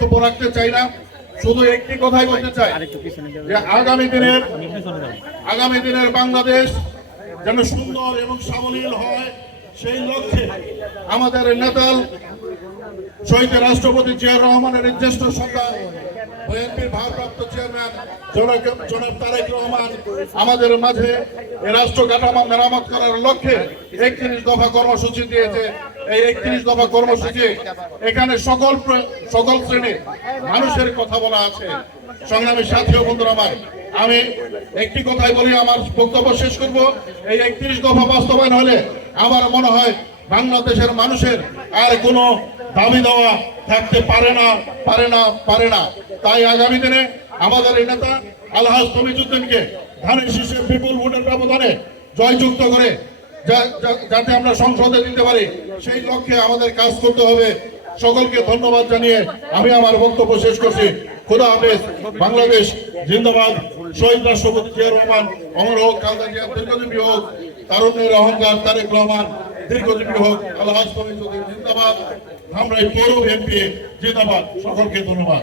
বক্তব্য রাখতে চাই না। শুধু একটি কথাই বলতে চাই যে আগামী দিনের আগামী দিনের বাংলাদেশ যেন সুন্দর এবং সাবলীল হয় সেই লক্ষ্যে আমাদের নেতাল শহীদ রাষ্ট্রপতি জিয়াউর রহমানের জ্যেষ্ঠ সন্তান বিএনপির ভারপ্রাপ্ত চেয়ারম্যান জনাব তারেক রহমান আমাদের মাঝে এই রাষ্ট্র কাঠামো মেরামত করার লক্ষ্যে একত্রিশ দফা কর্মসূচি দিয়েছে। এই একত্রিশ দফা কর্মসূচি, এখানে সকল সকল শ্রেণির মানুষের কথা বলা আছে। সংগ্রামের সাথী বন্ধুরা আমার, আমি একটি কথাই বলি, আমার বক্তব্য শেষ করব। এই একত্রিশ দফা বাস্তবায়ন হলে আমার মনে হয় বাংলাদেশের মানুষের আর কোনো দাবি দেওয়া থাকতে পারে না পারে না পারে না। তাই আগামী দিনে আমাদের এই নেতা আলহাজ তমিজুদ্দিনকে ধানের শীর্ষে বিপুল ভোটের ব্যবধানে জয়যুক্ত করে যাতে আমরা সংসদে দিতে পারি সেই লক্ষ্যে আমাদের কাজ করতে হবে। সকলকে ধন্যবাদ জানিয়ে আমি আমার বক্তব্য শেষ করছি। খোদা হাফেজ। বাংলাদেশ জিন্দাবাদ। শহীদ রাষ্ট্রপতি জিয়া রহমান, অমর হোক কালদা জিয়া দীর্ঘজীবী হোক, তারুণ্যের অহংকার তারেক রহমান দীর্ঘজীবী হোক, আল্লাহ জিন্দাবাদ। আমরা এই পৌর এমপি জিন্দাবাদ। সকলকে ধন্যবাদ।